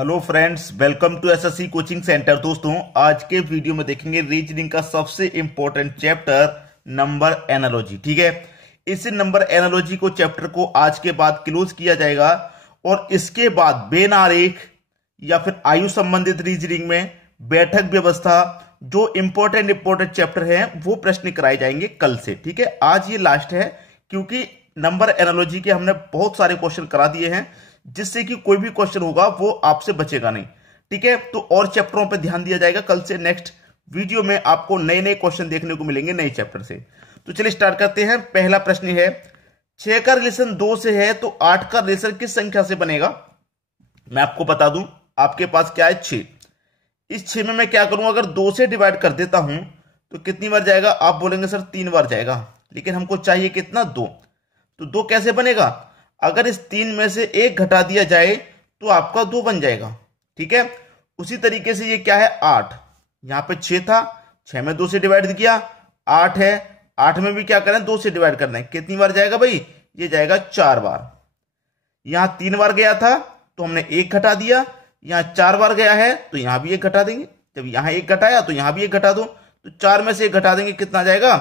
Hello friends, welcome to SSC coaching centre. दोस्तों, आज के वीडियो में देखेंगे रीजनिंग का सबसे इंपॉर्टेंट चैप्टर नंबर एनालॉजी। ठीक है, इस नंबर एनालॉजी को चैप्टर को आज के बाद क्लोज किया जाएगा और इसके बाद बेन आरेख या फिर आयु संबंधित रीजनिंग में बैठक व्यवस्था जो इंपॉर्टेंट चैप्टर है वो प्रश्न कराए जाएंगे कल से। ठीक है, आज ये लास्ट है क्योंकि नंबर एनालॉजी के हमने बहुत सारे क्वेश्चन करा दिए हैं जिससे कि कोई भी क्वेश्चन होगा वो आपसे बचेगा नहीं। ठीक है, तो और चैप्टरों पे ध्यान दिया जाएगा। कल से नेक्स्ट वीडियो में आपको नए नए क्वेश्चन देखने को मिलेंगे नए चैप्टर से। तो चलिए स्टार्ट करते हैं। पहला प्रश्न है, 6 का रिलेशन 2 से है तो 8 का रिलेशन किस संख्या से बनेगा? मैं आपको बता दूं, आपके पास क्या है 6। इस 6 में मैं क्या करूंगा, अगर 2 से डिवाइड कर देता हूं तो कितनी बार जाएगा? आप बोलेंगे सर 3 बार जाएगा, लेकिन हमको चाहिए कितना? 2। तो 2 कैसे बनेगा? अगर इस 3 में से 1 घटा दिया जाए तो आपका 2 बन जाएगा। ठीक है, उसी तरीके से ये क्या है? 8। यहां पे 6 था, 6 में 2 से डिवाइड किया, 8 है, 8 में भी क्या करें? 2 से डिवाइड करना है। कितनी बार जाएगा भाई? ये जाएगा 4 बार। यहां 3 बार गया था तो हमने 1 घटा दिया, यहां 4 बार गया है तो यहां भी 1 घटा देंगे। जब यहां 1 घटाया तो यहां भी 1 घटा दो, तो 4 में से 1 घटा देंगे, कितना आ जाएगा?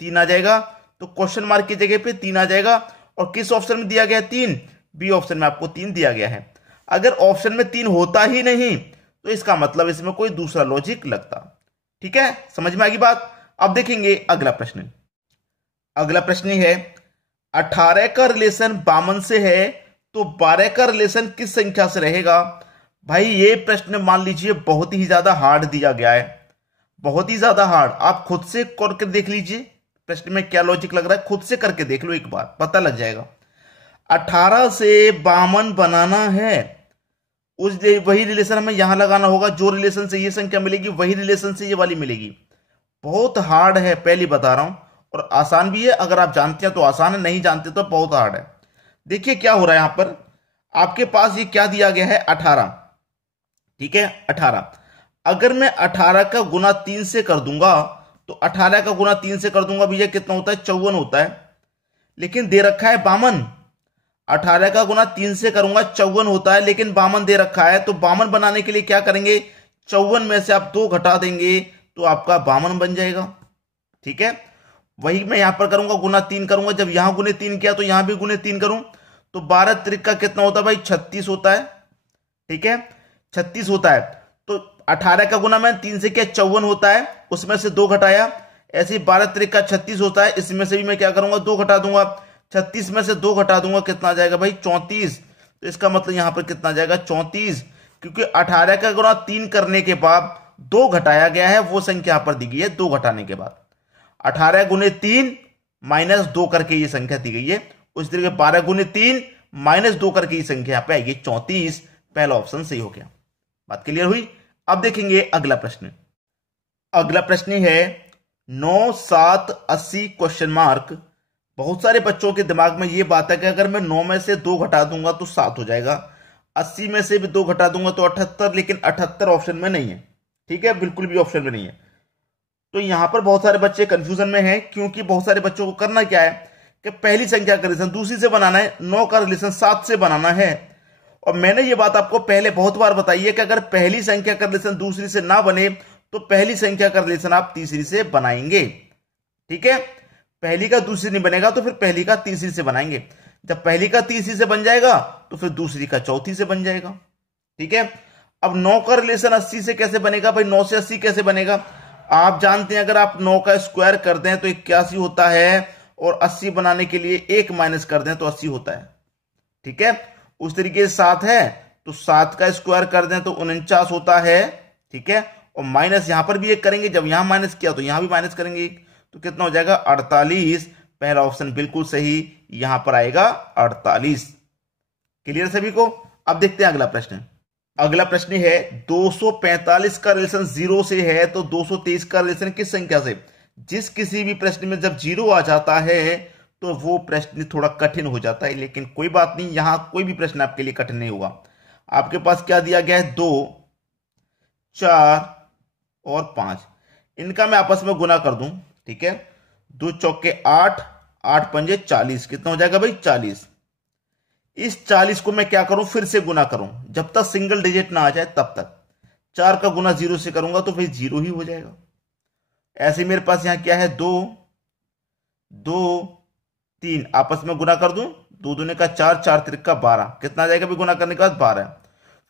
3 आ जाएगा। तो क्वेश्चन मार्क की जगह पे 3 आ जाएगा। और किस ऑप्शन में दिया गया है? 3। बी ऑप्शन में आपको 3 दिया गया है। अगर ऑप्शन में 3 होता ही नहीं तो इसका मतलब इसमें कोई दूसरा लॉजिक लगता। ठीक है, समझ में आएगी बात? अब देखेंगे अगला प्रश्न। अगला प्रश्न है, 18 का रिलेशन 52 से है तो 12 का रिलेशन किस संख्या से रहेगा? भाई ये प्रश्न मान लीजिए बहुत ही ज्यादा हार्ड दिया गया है, बहुत ही ज्यादा हार्ड। आप खुद से करके देख लीजिए प्रश्न में क्या लॉजिक लग रहा है, खुद से करके देख लो, एक बार पता लग जाएगा। 18 से 52 बनाना है, उस वही रिलेशन हमें यहां लगाना होगा। जो रिलेशन से ये संख्या मिलेगी वही रिलेशन से ये वाली मिलेगी। बहुत हार्ड है, पहले बता रहा हूं, और आसान भी है। अगर आप जानते हैं तो आसान है, नहीं जानते तो बहुत हार्ड है। देखिए क्या हो रहा है यहां पर, आपके पास ये क्या दिया गया है? 18। ठीक है, 18। अगर मैं 18 का गुना 3 से कर दूंगा तो 18 का गुना 3 से कर दूंगा भैया, कितना होता है? 54 होता है। लेकिन दे रखा है 52। 18 का गुना 3 से करूंगा 54 होता है, लेकिन 52 दे रखा है। तो 52 बनाने के लिए क्या करेंगे? 54 में से आप 2 घटा देंगे तो आपका 52 बन जाएगा। ठीक है, वही मैं यहां पर करूंगा, गुना 3 करूंगा। जब यहां गुने 3 किया तो यहां भी गुने 3 करूं तो 12 त्रिक का कितना होता है भाई? 36 होता है। ठीक है, 36 होता है। तो 18 का गुना मैं 3 से किया 54 होता है, उसमें से 2 घटाया। ऐसे ही 12 त्रिक का 36 होता है, इसमें से भी मैं क्या करूंगा? 2 घटा दूंगा। 36 में से 2 घटा दूंगा, कितना आ जाएगा भाई? 34। तो इसका मतलब यहां पर कितना आ जाएगा? 34। क्योंकि 18 का गुना 3 करने के बाद 2 घटाया गया है, वो संख्या यहां पर दी गई है 2 घटाने के बाद। 18 गुने 3 माइनस 2 करके ये संख्या दी गई है। उस तरीके 12 गुने 3 माइनस 2 करके ये संख्या यहां पर आएगी 34। पहला ऑप्शन सही हो गया। बात क्लियर हुई? अब देखेंगे अगला प्रश्न। अगला प्रश्न है 9, 7, 80 क्वेश्चन मार्क। बहुत सारे बच्चों के दिमाग में ये बात है कि अगर मैं 9 में से 2 घटा दूंगा तो 7 हो जाएगा, 80 में से भी 2 घटा दूंगा तो 78, लेकिन 78 ऑप्शन में नहीं है। ठीक है, बिल्कुल भी ऑप्शन में नहीं है। तो यहां पर बहुत सारे बच्चे कंफ्यूजन में हैं, क्योंकि बहुत सारे बच्चों को करना क्या है कि पहली संख्या का रिलेशन दूसरी से बनाना है, 9 का रिलेशन 7 से बनाना है। और मैंने ये बात आपको पहले बहुत बार बताई है कि अगर पहली संख्या का रिलेशन दूसरी से ना बने तो पहली संख्या का रिलेशन आप तीसरी से बनाएंगे। ठीक है, पहली का दूसरी नहीं बनेगा तो फिर पहली का तीसरी से बनाएंगे। जब पहली का तीसरी से बन जाएगा तो फिर दूसरी का चौथी से बन जाएगा। ठीक है, अब 9 का रिलेशन 80 से कैसे बनेगा भाई? 9 से 80 कैसे बनेगा? आप जानते हैं अगर आप 9 का स्क्वायर कर दें तो 81 होता है, और 80 बनाने के लिए 1 माइनस कर दें तो 80 होता है। ठीक है, उस तरीके से 7 है तो 7 का स्क्वायर कर दें तो 49 होता है। ठीक है, और माइनस यहां पर भी 1 करेंगे, जब यहां माइनस किया तो यहां भी माइनस करेंगे 1, तो कितना हो जाएगा? 48। पहला ऑप्शन बिल्कुल सही यहां पर आएगा 48। क्लियर सभी को? अब देखते हैं अगला प्रश्न। अगला प्रश्न है 245 का रिलेशन 0 से है तो 223 का रिलेशन किस संख्या से? जिस किसी भी प्रश्न में जब 0 आ जाता है तो वो प्रश्न थोड़ा कठिन हो जाता है, लेकिन कोई बात नहीं, यहां कोई भी प्रश्न आपके लिए कठिन नहीं होगा। आपके पास क्या दिया गया है? 2, 4 और 5। इनका मैं आपस में गुना कर दूं। ठीक है, 2 चौके 8, 8 पंजे 40, कितना हो जाएगा भाई? 40। इस 40 को मैं क्या करूं, फिर से गुना करूं, जब तक सिंगल डिजिट ना आ जाए तब तक। 4 का गुना 0 से करूंगा तो फिर 0 ही हो जाएगा। ऐसे मेरे पास यहां क्या है, 2 2 3, आपस में गुना कर दूं, 2 दूने का 4, 4 त्रिक का 12, कितना आ जाएगा भी गुना करने के बाद 12।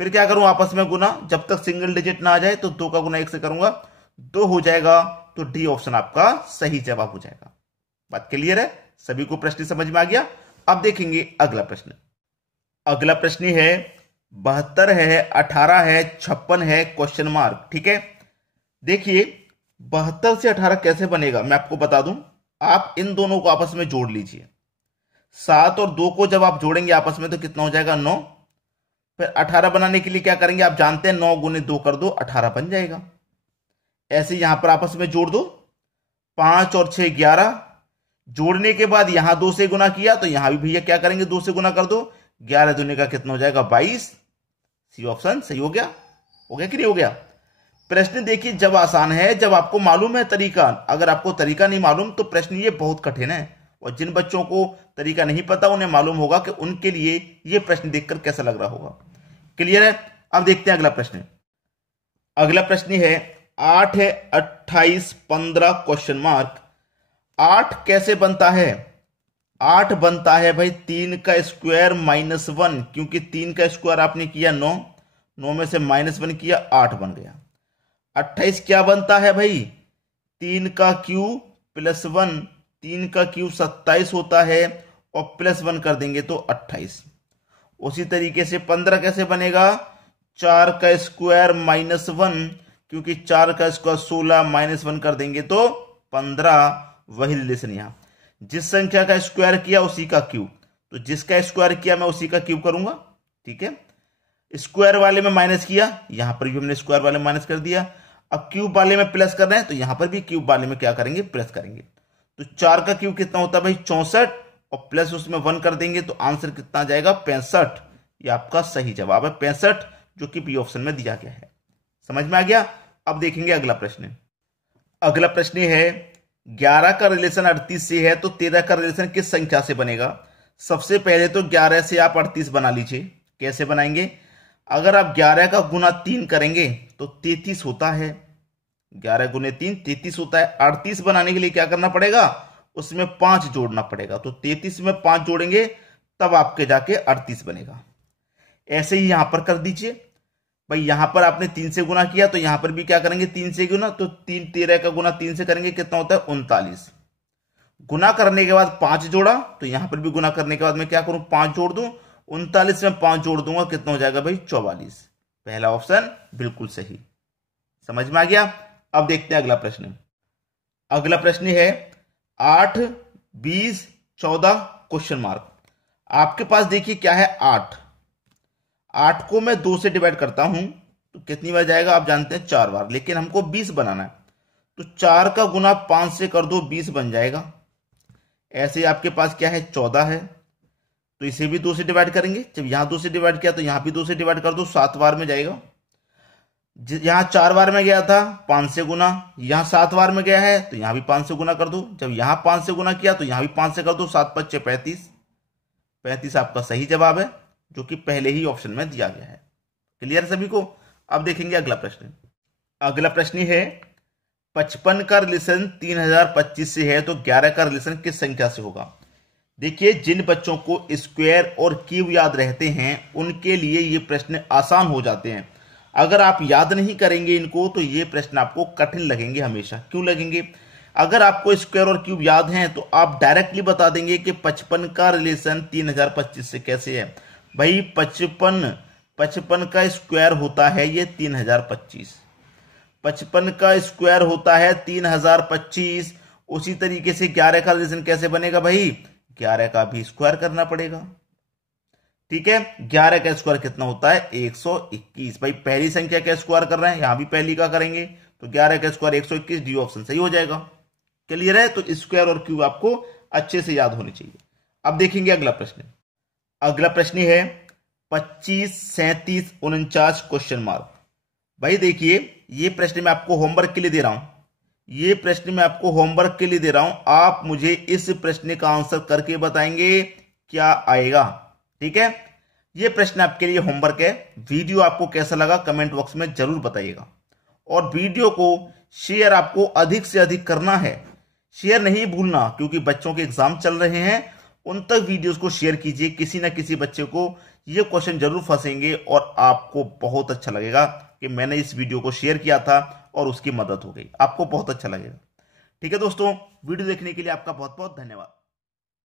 फिर क्या करूं, आपस में गुना, जब तक सिंगल डिजिट ना आ जाए तो 2 का गुना 1 से करूंगा, 2 हो जाएगा। तो डी ऑप्शन आपका सही जवाब हो जाएगा। बात क्लियर है, सभी को प्रश्न समझ में आ गया। अब देखेंगे अगला प्रश्न। अगला प्रश्न है 72 है, 18 है, 56 है, क्वेश्चन मार्क। ठीक है, देखिए 72 से 18 कैसे बनेगा मैं आपको बता दूं। आप इन दोनों को आपस में जोड़ लीजिए, 7 और 2 को जब आप जोड़ेंगे आपस में तो कितना हो जाएगा, 9। फिर 18 बनाने के लिए क्या करेंगे, आप जानते हैं 9 गुने 2 कर दो, 18 बन जाएगा। ऐसे यहां पर आपस में जोड़ दो, 5 और 6 11, जोड़ने के बाद यहां 2 से गुना किया तो यहां भी भैया क्या करेंगे, 2 से गुना कर दो, 11 दूने का कितना हो जाएगा, 22। सी ऑप्शन सही हो गया कि नहीं हो गया। प्रश्न देखिए जब आसान है, जब आपको मालूम है तरीका। अगर आपको तरीका नहीं मालूम तो प्रश्न ये बहुत कठिन है, और जिन बच्चों को तरीका नहीं पता उन्हें मालूम होगा कि उनके लिए ये प्रश्न देखकर कैसा लग रहा होगा। क्लियर है। अब देखते हैं अगला प्रश्न। अगला प्रश्न है 8 है, 28 15 क्वेश्चन मार्क। 8 कैसे बनता है, 8 बनता है भाई 3 का स्क्वायर माइनस 1, क्योंकि 3 का स्क्वायर आपने किया 9, 9 में से -1 किया 8 बन गया। 28 क्या बनता है भाई, 3 का क्यूब प्लस 1, 3 का क्यूब 27 होता है, और प्लस 1 कर देंगे तो 28। उसी तरीके से 15 कैसे बनेगा, 4 का स्क्वायर माइनस 1, क्योंकि 4 का स्क्वायर 16, -1 कर देंगे तो 15। वही रिलेशन यहां, जिस संख्या का स्क्वायर किया उसी का क्यूब, तो जिसका स्क्वायर किया मैं उसी का क्यूब करूंगा। ठीक है, स्क्वायर वाले में माइनस किया, यहां पर भी हमने स्क्वायर वाले में माइनस कर दिया। अब क्यूब वाले में प्लस कर रहे हैं तो यहां पर भी क्यूब वाले में क्या करेंगे, प्लस करेंगे। तो 4 का क्यूब कितना होता है भाई, 64, और प्लस उसमें 1 कर देंगे तो आंसर कितना आ जाएगा, 65। ये आपका सही जवाब है 65, जो कि बी ऑप्शन में दिया गया है। समझ में आ गया। अब देखेंगे अगला प्रश्न। अगला प्रश्न है 11 का रिलेशन 38 से है, तो 13 का रिलेशन किस संख्या से बनेगा। सबसे पहले तो 11 से आप 38 बना लीजिए। कैसे बनाएंगे, अगर आप 11 का गुना 3 करेंगे तो 33 होता है, 11 गुने 3 33 होता है। 38 बनाने के लिए क्या करना पड़ेगा, उसमें 5 जोड़ना पड़ेगा, तो 33 में 5 जोड़ेंगे तब आपके जाके 38 बनेगा। ऐसे ही यहां पर कर दीजिए भाई, यहां पर आपने 3 से गुना किया तो यहां पर भी क्या करेंगे, 3 से गुना, तो 13 का गुना 3 से करेंगे कितना होता है, 39। गुना करने के बाद 5 जोड़ा, तो यहां पर भी गुना करने के बाद मैं क्या करूं, 5 जोड़ दूं, 39 में 5 जोड़ दूंगा, कितना हो जाएगा भाई, 44। पहला ऑप्शन बिल्कुल सही। समझ में आ गया। अब देखते हैं अगला प्रश्न। अगला प्रश्न है 8 20 14 क्वेश्चन मार्क। आपके पास देखिए क्या है, 8 को मैं 2 से डिवाइड करता हूं तो कितनी बार जाएगा, आप जानते हैं 4 बार, लेकिन हमको 20 बनाना है, तो 4 का गुना 5 से कर दो, 20 बन जाएगा। ऐसे आपके पास क्या है, 14 है, तो इसे भी 2 से डिवाइड करेंगे। जब यहां 2 से डिवाइड किया तो यहां भी 2 से डिवाइड कर दो, 7 बार में जाएगा। यहां 4 बार में गया था 5 से गुना, यहां 7 बार में गया है तो यहां भी 5 से गुना कर दो। जब यहां 5 से गुना किया तो यहां भी 5 से कर दो, 7 5 35। 35 आपका सही जवाब है, जो कि पहले ही ऑप्शन में दिया गया है। क्लियर सभी को। अब देखेंगे अगला प्रश्न। अगला प्रश्न है 55 का रिलेशन 3025 से है, तो 11 का रिलेशन किस संख्या से होगा। देखिए जिन बच्चों को स्क्वायर और क्यूब याद रहते हैं उनके लिए ये प्रश्न आसान हो जाते हैं। अगर आप याद नहीं करेंगे इनको तो ये प्रश्न आपको कठिन लगेंगे हमेशा। क्यों लगेंगे, अगर आपको स्क्वायर और क्यूब याद हैं तो आप डायरेक्टली बता देंगे कि 55 का रिलेशन 3025 से कैसे है। भाई 55 का स्क्वायर होता है ये 3025, 55 का स्क्वायर होता है 3025। उसी तरीके से 11 का रिलेशन कैसे बनेगा भाई, 11 का भी स्क्वायर करना पड़ेगा। ठीक है, 11 का स्क्वायर कितना होता है, 121। भाई पहली संख्या का स्क्वायर कर रहे हैं, यहां भी पहली का करेंगे तो 11 का स्क्वायर 121, डी ऑप्शन सही हो जाएगा। क्लियर है। तो स्क्वायर और क्यूब आपको अच्छे से याद होने चाहिए। अब देखेंगे अगला प्रश्न। अगला प्रश्न है 25 37 49 क्वेश्चन मार्क। भाई देखिए ये प्रश्न मैं आपको होमवर्क के लिए दे रहा हूं, ये प्रश्न मैं आपको होमवर्क के लिए दे रहा हूं। आप मुझे इस प्रश्न का आंसर करके बताएंगे क्या आएगा। ठीक है, ये प्रश्न आपके लिए होमवर्क है। वीडियो आपको कैसा लगा कमेंट बॉक्स में जरूर बताइएगा, और वीडियो को शेयर आपको अधिक से अधिक करना है। शेयर नहीं भूलना, क्योंकि बच्चों के एग्जाम चल रहे हैं, उन तक वीडियोस को शेयर कीजिए। किसी ना किसी बच्चे को ये क्वेश्चन जरूर फंसेंगे और आपको बहुत अच्छा लगेगा कि मैंने इस वीडियो को शेयर किया था और उसकी मदद हो गई। आपको बहुत अच्छा लगेगा। ठीक है दोस्तों, वीडियो देखने के लिए आपका बहुत बहुत धन्यवाद।